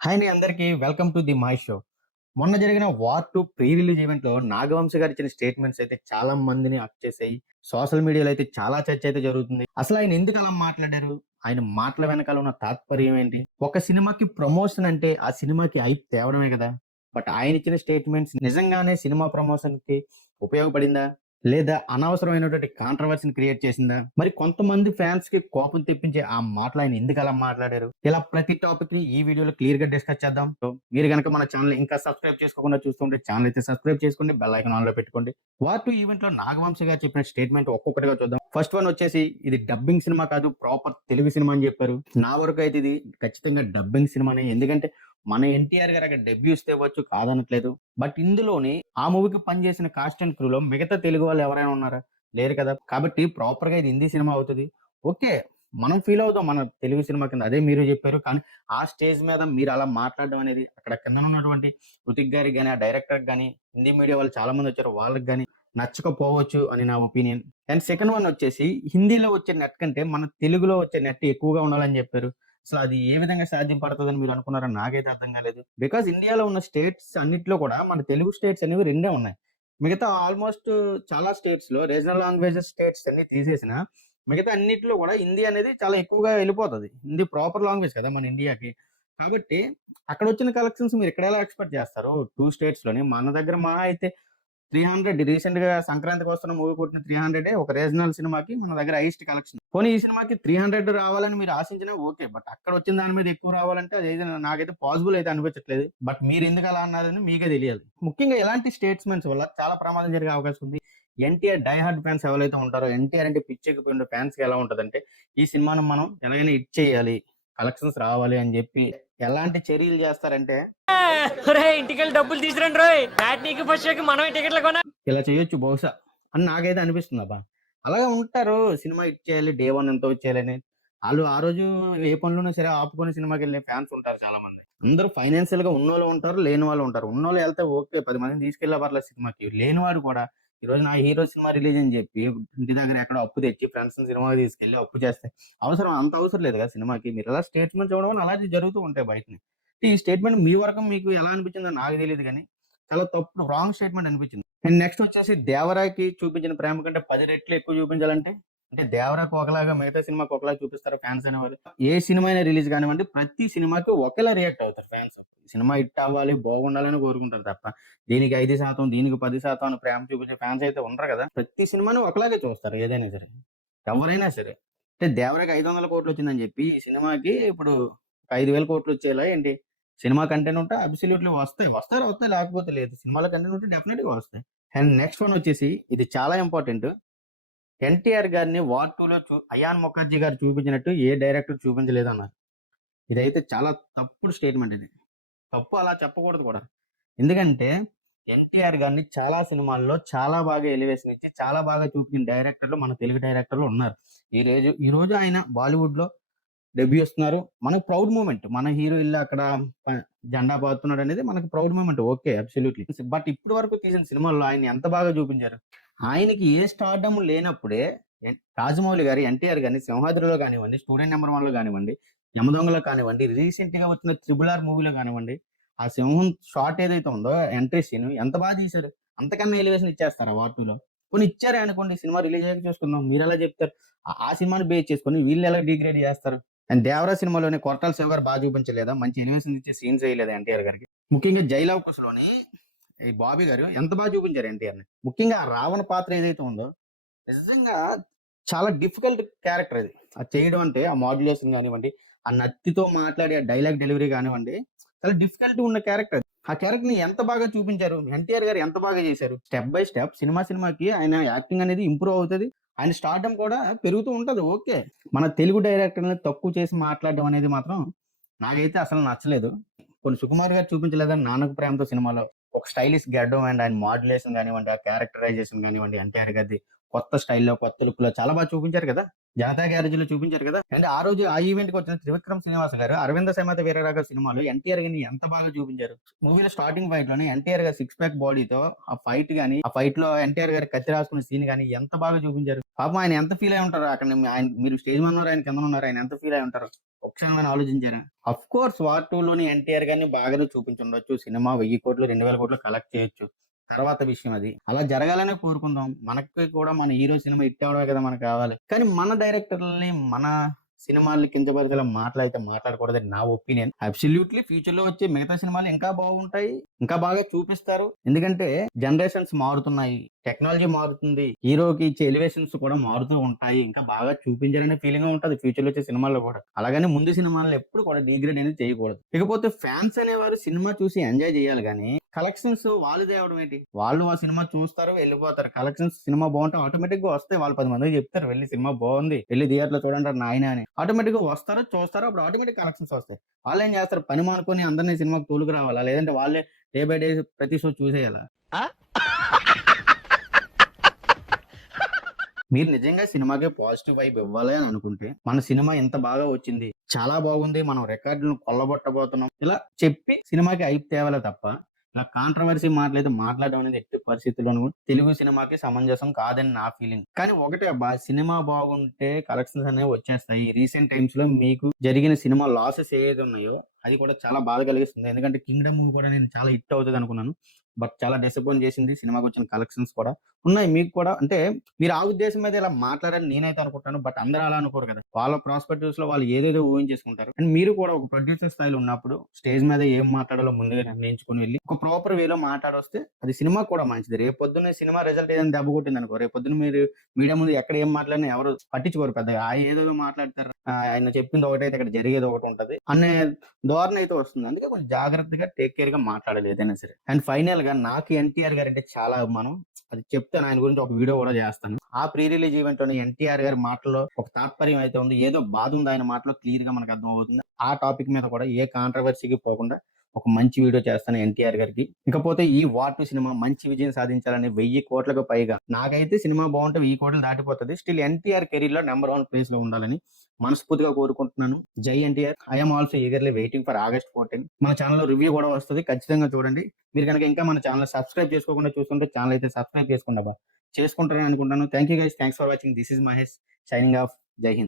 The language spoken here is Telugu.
హాయ్ అండి అందరికీ. Welcome to the my show. మొన్న జరిగిన వార్ టు ప్రీ రిలీజ్ ఈవెంట్లో నాగవంశ గారు ఇచ్చిన స్టేట్మెంట్స్ అయితే చాలా మందిని అప్ చేసాయి. సోషల్ మీడియాలో అయితే చాలా చర్చ అయితే జరుగుతుంది. అసలు ఆయన ఎందుకు అలా మాట్లాడారు? ఆయన మాటల వెనకాల ఉన్న తాత్పర్యం ఏంటి? ఒక సినిమాకి ప్రమోషన్ అంటే ఆ సినిమాకి ఐప్ తేవడమే కదా? బట్ ఆయన ఇచ్చిన స్టేట్మెంట్స్ నిజంగానే సినిమా ప్రమోషన్కి ఉపయోగపడిందా? లేదా అనవసరమైనటువంటి కాంట్రవర్సీని క్రియేట్ చేసిందా? మరి కొంతమంది ఫ్యాన్స్కి కోపం తెప్పించే ఆ మాటలు ఆయన ఎందుకు అలా మాట్లాడారు? ఇలా ప్రతి టాపిక్ని ఈ వీడియోలో క్లియర్గా డిస్కస్ చేద్దాం. మీరు కనుక మన ఛానల్ ఇంకా సబ్స్క్రైబ్ చేసుకోకుండా చూస్తుంటే ఛానల్ అయితే సబ్స్క్రైబ్ చేసుకోండి బెల్ ఐకాన్ ఆన్లో పెట్టుకోండి. వార్ టూ ఈవెంట్లో నాగవంశ గారు చెప్పిన స్టేట్మెంట్ ఒక్కొక్కటిగా చూద్దాం. ఫస్ట్ వన్ వచ్చేసి ఇది డబ్బింగ్ సినిమా కాదు ప్రాపర్ తెలుగు సినిమా అని చెప్పారు. నా వరకు అయితే ఇది ఖచ్చితంగా డబ్బింగ్ సినిమానే. ఎందుకంటే మన ఎన్టీఆర్ గారు అక్కడ డెబ్యూస్ తేవచ్చు కాదనట్లేదు. బట్ ఇందులోని ఆ మూవీకి పనిచేసిన కాస్ట్ అండ్ క్రూలో మిగతా తెలుగు వాళ్ళు ఎవరైనా ఉన్నారా? లేరు కదా. కాబట్టి ప్రాపర్గా ఇది హిందీ సినిమా అవుతుంది. ఓకే మనం ఫీల్ అవుతాం మన తెలుగు సినిమా కింద. అదే మీరు చెప్పారు. కానీ ఆ స్టేజ్ మీద మీరు అలా మాట్లాడడం అనేది అక్కడ కింద ఉన్నటువంటి రుతిక్ గారికి కానీ ఆ డైరెక్టర్ కానీ హిందీ మీడియా వాళ్ళు చాలా మంది వచ్చారు. వాళ్ళకి కానీ నచ్చకపోవచ్చు అని నా ఒపీనియన్. అండ్ సెకండ్ వన్ వచ్చేసి హిందీలో వచ్చే నెట్ కంటే మన తెలుగులో వచ్చే నెట్ ఎక్కువగా ఉండాలని చెప్పారు. అసలు అది ఏ విధంగా సాధ్యం పడుతుందని మీరు అనుకున్నారో నాకైతే అర్థం కాలేదు. బికాస్ ఇండియాలో ఉన్న స్టేట్స్ అన్నిట్లో కూడా మన తెలుగు స్టేట్స్ అనేవి రెండే ఉన్నాయి. మిగతా ఆల్మోస్ట్ చాలా స్టేట్స్లో రీజనల్ లాంగ్వేజెస్ స్టేట్స్ అన్ని తీసేసిన మిగతా అన్నిట్లో కూడా హిందీ అనేది చాలా ఎక్కువగా వెళ్ళిపోతుంది. హిందీ ప్రాపర్ లాంగ్వేజ్ కదా మన ఇండియాకి కాబట్టి అక్కడ వచ్చిన కలెక్షన్స్ మీరు ఇక్కడ ఎలా ఎక్స్పెక్ట్ చేస్తారు టూ స్టేట్స్లోని. మన దగ్గర మా అయితే త్రీ హండ్రెడ్ రీసెంట్గా సంక్రాంతికి వస్తున్న మూవీ కొట్టిన త్రీ హండ్రెడ్ ఒక రీజనల్ సినిమాకి మన దగ్గర హైయెస్ట్ కలెక్షన్. పోనీ ఈ సినిమాకి త్రీ హండ్రెడ్ రావాలని మీరు ఆశించినా ఓకే బట్ అక్కడ వచ్చిన దాని మీద ఎక్కువ రావాలంటే అది ఏదైనా నాకైతే పాసిబుల్ అయితే అనిపించట్లేదు. బట్ మీరు ఎందుకు అలా అన్నారని మీకే తెలియాలి. ముఖ్యంగా ఎలాంటి స్టేట్స్మెంట్స్ వల్ల చాలా ప్రమాదం జరిగే అవకాశం ఉంది. ఎన్టీఆర్ డైహార్డ్ ఫ్యాన్స్ ఎవరైతే ఉంటారో ఎన్టీఆర్ అంటే పిచ్చెక్కిపోయిన ఫ్యాన్స్కి ఎలా ఉంటుందంటే ఈ సినిమాను మనం ఎలాగైనా హిట్ చేయాలి కలెక్షన్స్ రావాలి అని చెప్పి ఎలాంటి చర్యలు చేస్తారంటే రే ఇంటికి డబ్బులు తీసుకురండి రోయ్. బ్యాట్నీకి ఫస్ట్ షోకి మనం టికెట్లు కొన. ఇలా చేయొచ్చు బహుశా అని నాకైతే అనిపిస్తుంది అబ్బా. అలాగే ఉంటారు సినిమా హిట్ చేయాలి డే వన్ ఎంతో చేయాలని వాళ్ళు ఆ రోజు ఏ పనులున్నా సరే ఆపుకొని సినిమాకి వెళ్ళే ఫ్యాన్స్ ఉంటారు చాలా మంది అందరూ ఫైనాన్షియల్గా ఉన్నోళ్ళు ఉంటారు లేని వాళ్ళు ఉంటారు. ఉన్నోళ్ళు వెళ్తే ఓకే పది మందిని తీసుకెళ్ళే పర్లేదు సినిమాకి. లేని వాడు కూడా ఈ రోజు నా హీరో సినిమా రిలీజ్ అని చెప్పి ఇంటి దగ్గర ఎక్కడ అప్పు తెచ్చి ఫ్రెండ్స్ సినిమా తీసుకెళ్ళి అప్పు చేస్తే అవసరం అంత అవసరం లేదు కదా సినిమాకి. మీరు ఎలా స్టేట్మెంట్ చూడడం వల్ల అలాంటివి జరుగుతూ ఉంటాయి బయటని. ఈ స్టేట్మెంట్ మీ వరకు మీకు ఎలా అనిపించిందో నాకు తెలియదు కానీ చాలా తప్పు రాంగ్ స్టేట్మెంట్ అనిపించింది. అండ్ నెక్స్ట్ వచ్చేసి దేవరాకి చూపించిన ప్రేమ కంటే పది రెట్లు ఎక్కువ చూపించాలంటే అంటే దేవరాకు ఒకలాగా మిగతా సినిమాకి ఒకలాగా చూపిస్తారు ఫ్యాన్స్ అనేవాళ్ళు? ఏ సినిమా అయినా రిలీజ్ కానివ్వండి ప్రతి సినిమాకి ఒకేలా రియాక్ట్ అవుతారు ఫ్యాన్స్. సినిమా హిట్ అవ్వాలి బాగుండాలని కోరుకుంటారు తప్ప దీనికి ఐదు శాతం దీనికి పది శాతం అని ప్రేమ చూపించే ఫ్యాన్స్ అయితే ఉండరు కదా. ప్రతి సినిమాని ఒకలాగే చూస్తారు ఏదైనా సరే ఎవరైనా సరే. అంటే దేవరకి ఐదు వందల కోట్లు వచ్చిందని చెప్పి ఈ సినిమాకి ఇప్పుడు ఐదు వేల కోట్లు వచ్చేలా ఏంటి? సినిమా కంటెంట్ ఉంటే అబ్సల్యూట్లీ వస్తాయి వస్తారు వస్తాయి లేకపోతే లేదు. సినిమాల కంటెంట్ ఉంటే డెఫినెట్గా వస్తాయి. అండ్ నెక్స్ట్ వన్ వచ్చేసి ఇది చాలా ఇంపార్టెంట్ ఎన్టీఆర్ గారిని వార్ టూలో చూ అయాన్ ముఖర్జీ గారు చూపించినట్టు ఏ డైరెక్టర్ చూపించలేదు అన్నారు ఇదైతే చాలా తప్పుడు స్టేట్మెంట్ ఇది. తప్పు అలా చెప్పకూడదు కూడా. ఎందుకంటే ఎన్టీఆర్ గారిని చాలా సినిమాల్లో చాలా బాగా ఎలివేషన్ ఇచ్చి చాలా బాగా చూపించిన డైరెక్టర్లు మన తెలుగు డైరెక్టర్లు ఉన్నారు. ఈ రోజు ఈ రోజు ఆయన బాలీవుడ్లో డెబ్యూ ఇస్తున్నారు మనకు ప్రౌడ్ మూమెంట్. మన హీరో ఇల్లు అక్కడ జెండా పాతున్నాడు అనేది మనకు proud moment. Okay absolutely. But ఇప్పటి వరకు తీసిన సినిమాల్లో ఆయన ఎంత బాగా చూపించారు? ఆయనకి ఏ స్టార్డమ్ లేనప్పుడే రాజమౌళి గారి ఎన్టీఆర్ గారిని సింహాద్రిలో కానివ్వండి స్టూడెంట్ నెంబర్ వన్లో కానివ్వండి యమదొంగలో కానివ్వండి రీసెంట్గా వచ్చిన త్రిబుల్ ఆర్ మూవీలో కానివ్వండి ఆ సింహం షార్ట్ ఏదైతే ఉందో ఎంట్రీ సీన్ ఎంత బాగా తీశారు. అంతకన్నా ఎలివేషన్ ఇచ్చేస్తారా వార్తలో కొన్ని ఇచ్చారే అనుకోండి సినిమా రిలీజ్ అయ్యాక చూసుకుందాం. మీరు ఎలా చెప్తారు? ఆ- సినిమాని బేస్ చేసుకొని వీళ్ళు ఎలా డిగ్రేడ్ చేస్తారు? అండ్ దేవరా సినిమాలోని కొరటాల శివ గారు బాగా చూపించలేదా? మంచి ఎలివేషన్ ఇచ్చే సీన్స్ వేయలేదు ఎన్టీఆర్ గారికి? ముఖ్యంగా జైలవకుశ లోని ఈ బాబీ గారు ఎంత బాగా చూపించారు ఎన్టీఆర్ని? ముఖ్యంగా ఆ రావణ పాత్ర ఏదైతే ఉందో నిజంగా చాలా డిఫికల్ట్ క్యారెక్టర్ అది. అది చేయడం అంటే ఆ మాడ్యులేషన్ కానివ్వండి ఆ నత్తితో మాట్లాడే ఆ డైలాగ్ డెలివరీ కానివ్వండి చాలా డిఫికల్ట్ ఉన్న క్యారెక్టర్. ఆ క్యారెక్టర్ని ఎంత బాగా చూపించారు? ఎన్టీఆర్ గారు ఎంత బాగా చేశారు? స్టెప్ బై స్టెప్ సినిమా సినిమాకి ఆయన యాక్టింగ్ అనేది ఇంప్రూవ్ అవుతుంది. ఆయన స్టార్టం కూడా పెరుగుతూ ఉంటది. ఓకే. మన తెలుగు డైరెక్టర్ తక్కువ చేసి మాట్లాడడం అనేది మాత్రం నాకైతే అసలు నచ్చలేదు. కొన్ని సుకుమార్ గారు చూపించలేదని నాన్నకు ప్రేమతో సినిమాలో ఒక స్టైలిష్ గడ్డం అండ్ ఆయన మాడ్యులేషన్ కానివ్వండి ఆ క్యారెక్టరైజేషన్ కానివ్వండి ఎన్టీఆర్ గారిది కొత్త స్టైల్లో కొత్త లుక్లో చాలా బాగా చూపించారు కదా? జనతా గ్యారేజ్లో చూపించారు కదా? అండ్ ఆ రోజు ఆ ఈవెంట్కి వచ్చిన త్రివిక్రమ్ శ్రీనివాస్ గారు అరవింద సమేత వీరరాఘవ సినిమాలో ఎన్టీఆర్ గారిని ఎంత బాగా చూపించారు? మూవీలో స్టార్టింగ్ ఫైట్లోనే ఎన్టీఆర్ గారి సిక్స్ ప్యాక్ బాడీతో ఆ ఫైట్ గానీ ఆ ఫైట్లో ఎన్టీఆర్ గారి కత్తి రాసుకున్న సీన్ గానీ ఎంత బాగా చూపించారు? పాపం ఆయన ఎంత ఫీల్ అయి ఉంటారు అక్కడ ఆయన మీరు స్టేజ్ మీద ఉన్నారు ఆయన కింద ఉన్నారు ఆయన ఎంత ఫీల్ అయి ఉంటారు ఒకసారి మనం ఆలోచించారా అఫ్ కోర్స్ వార్ టూ లోని ఎన్టీఆర్ గారిని బాగానే చూపించుండొచ్చు సినిమా వెయ్యి కోట్లు రెండు వేల కోట్లు కలెక్ట్ చేయొచ్చు. తర్వాత విషయం అది. అలా జరగాలనే కోరుకుందాం. మనకి కూడా మన హీరో సినిమా హిట్ అవడమే కదా మనకు కావాలి. కానీ మన డైరెక్టర్లని మన సినిమాల్ని కించపరిచేలా మాట్లాడితే మాట్లాడకూడదని నా ఒపీనియన్. అబ్సల్యూట్లీ ఫ్యూచర్లో వచ్చే మిగతా సినిమాలు ఇంకా బాగుంటాయి ఇంకా బాగా చూపిస్తారు. ఎందుకంటే జనరేషన్స్ మారుతున్నాయి టెక్నాలజీ మారుతుంది హీరోకి ఇచ్చే ఎలివేషన్స్ కూడా మారుతూ ఉంటాయి. ఇంకా బాగా చూపించాలనే ఫీలింగ్ ఉంటుంది ఫ్యూచర్లో వచ్చే సినిమాల్లో కూడా. అలాగని ముందు సినిమాల్లో ఎప్పుడు కూడా డిగ్రేడ్ అనేది చేయకూడదు. ఇకపోతే ఫ్యాన్స్ అనేవారు సినిమా చూసి ఎంజాయ్ చేయాలి కానీ కలెక్షన్స్ వాళ్ళు తేవడం ఏంటి? వాళ్ళు ఆ సినిమా చూస్తారు వెళ్ళిపోతారు. కలెక్షన్స్ సినిమా బాగుంటే ఆటోమేటిక్గా వస్తాయి. వాళ్ళు పది మందికి చెప్తారు వెళ్ళి సినిమా బాగుంది వెళ్ళి థియేటర్లో చూడండి నాయన అని. ఆటోమేటిక్గా వస్తారు? చూస్తారు? అప్పుడు ఆటోమేటిక్ కలెక్షన్స్ వస్తాయి. వాళ్ళు ఏం చేస్తారు? పని మానుకొని అందరినీ సినిమాకి తోలుకు రావాలా? లేదంటే వాళ్ళే డే బై డే ప్రతి షో చూసేయాలా? మీరు నిజంగా సినిమాకి పాజిటివ్ వైబ్ ఇవ్వాలి అని అనుకుంటే మన సినిమా ఎంత బాగా వచ్చింది చాలా బాగుంది మనం రికార్డులను కొల్లగొట్టబోతున్నాం. ఇలా చెప్పి సినిమాకి హైప్ తేవాలే తప్ప ఇలా కాంట్రవర్సీ మాటలైతే మాట్లాడడం అనేది ఎట్టి పరిస్థితుల్లోనూ తెలుగు సినిమాకి సమంజసం కాదని నా ఫీలింగ్ కానీ ఒకటే అబ్బా సినిమా బాగుంటే కలెక్షన్స్ అనేవి వచ్చేస్తాయి. రీసెంట్ టైమ్స్లో మీకు జరిగిన సినిమా లాసెస్ ఏదైతే ఉన్నాయో అది కూడా చాలా బాధ కలిగిస్తుంది. ఎందుకంటే కింగ్డమ్ మూవీ కూడా నేను చాలా హిట్ అవుతుంది అనుకున్నాను. బట్ చాలా డిసప్పాయింట్ చేసింది సినిమాకి వచ్చిన కలెక్షన్స్ కూడా. ఉన్నాయి మీకు కూడా. అంటే మీరు ఆ ఉద్దేశం మీద ఇలా మాట్లాడని నేనైతే అనుకుంటాను. బట్ అందరూ అలా అనుకోరు కదా. వాళ్ళ ప్రాస్పెక్టివ్స్లో వాళ్ళు ఏదేదో ఊహించేసుకుంటారు. అండ్ మీరు కూడా ఒక ప్రొడ్యూసర్ స్థాయిలో ఉన్నప్పుడు స్టేజ్ మీద ఏం మాట్లాడాలో ముందుగా నిర్ణయించుకుని వెళ్ళి ఒక ప్రాపర్ వేలో మాట్లాడొస్తే అది సినిమా కూడా మంచిది. రేపు పొద్దున్న సినిమా రిజల్ట్ ఏదైనా దెబ్బ కొట్టింది అనుకో రేపు పొద్దున్న మీరు మీడియా ముందు ఎక్కడ ఏం మాట్లాడినా ఎవరు పట్టించుకోరు పెద్దగా. ఆ ఏదేదో మాట్లాడతారు. ఆయన చెప్పింది ఒకటైతే ఇక్కడ జరిగేది ఒకటి ఉంటది. అనే ధోరణి అయితే వస్తుంది. అందుకే కొంచెం జాగ్రత్తగా టేక్ కేర్గా మాట్లాడాలి ఏదైనా సరే. అండ్ ఫైనల్ గా నాకు ఎన్టీఆర్ గారు అంటే చాలా అభిమానం. అది చెప్తాను ఆయన గురించి ఒక వీడియో కూడా చేస్తాను. ఆ ప్రీ రిలీజ్ ఈవెంట్లోని ఎన్టీఆర్ గారి మాటలో ఒక తాత్పర్యం అయితే ఉంది. ఏదో బాధ ఉంది ఆయన మాటలో క్లియర్గా మనకు అర్థం అవుతుంది. ఆ టాపిక్ మీద కూడా ఏ కాంట్రవర్సీకి పోకుండా ఒక మంచి వీడియో చేస్తాను ఎన్టీఆర్ గారికి. ఇకపోతే ఈ వాటు సినిమా మంచి విజయం సాధించాలని వెయ్యి కోట్లకు పైగా. నాకైతే సినిమా బాగుంటే వెయ్యి కోట్లు దాటిపోతుంది. స్టిల్ ఎన్టీఆర్ కెరీర్లో నెంబర్ వన్ ప్లేస్లో ఉండాలని మనస్ఫూర్తిగా కోరుకుంటున్నాను. జై NTR. I'm also eagerly waiting for August fourteen మన ఛానల్లో రివ్యూ కూడా వస్తుంది. ఖచ్చితంగా చూడండి. మీరు కనుక ఇంకా మన ఛానల్ సబ్స్క్రైబ్ చేసుకోకుండా చూస్తుంటే ఛానల్ అయితే సబ్స్క్రైబ్ అబ్బా. చేసుకుంటారని అనుకుంటాను thank you guys thanks for watching this is Mahesh signing off జై హింద్